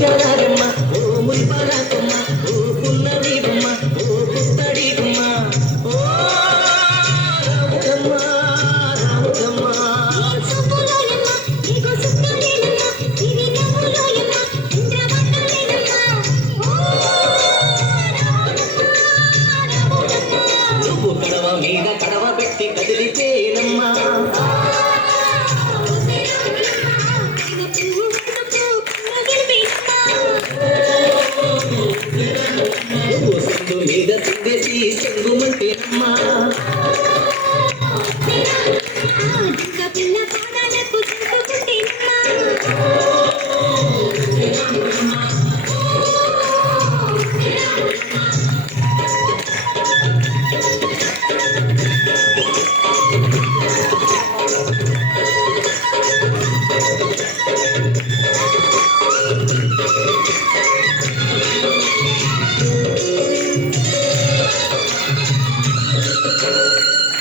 ముత్యాలమ్మ ఓ ముల్పరాకమ్మ ఓ పున్నమి బొమ్మ ఓ పుత్తడి గుమ్మ ఓ రాముడమ్మ రాముడమ్మ నువ్వు కడవ మీద కడవ పెట్టి కదిలితేనమ్మా నువ్వు సింధు మీద సిందేసి చెంగుమంటేనమ్మా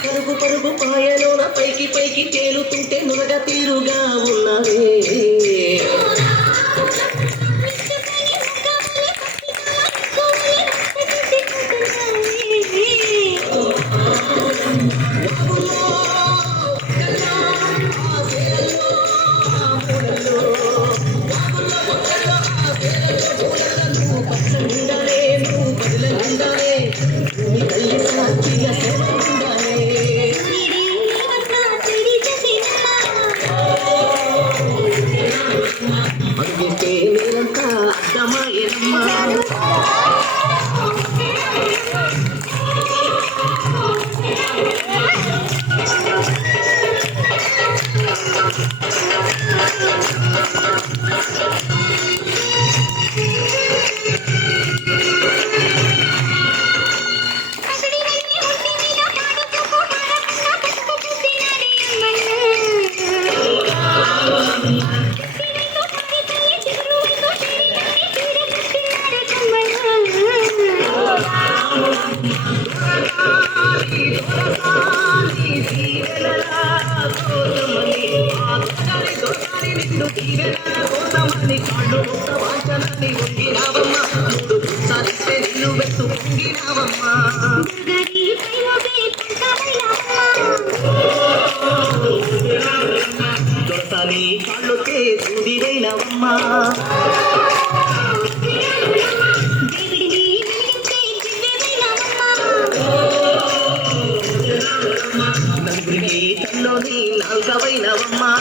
పరుగు పరుగు పాయలోన పైకి పైకి తేలుతుంటే నురగ తీరుగా ఉన్నవే అందుకే మీరంతా అర్థమయ్యమ్మా దొరసాని కాళ్ళొచ్చే చూడిరైనవమ్మా నలుగురికి తల్లోని నాలుగవైనవమ్మా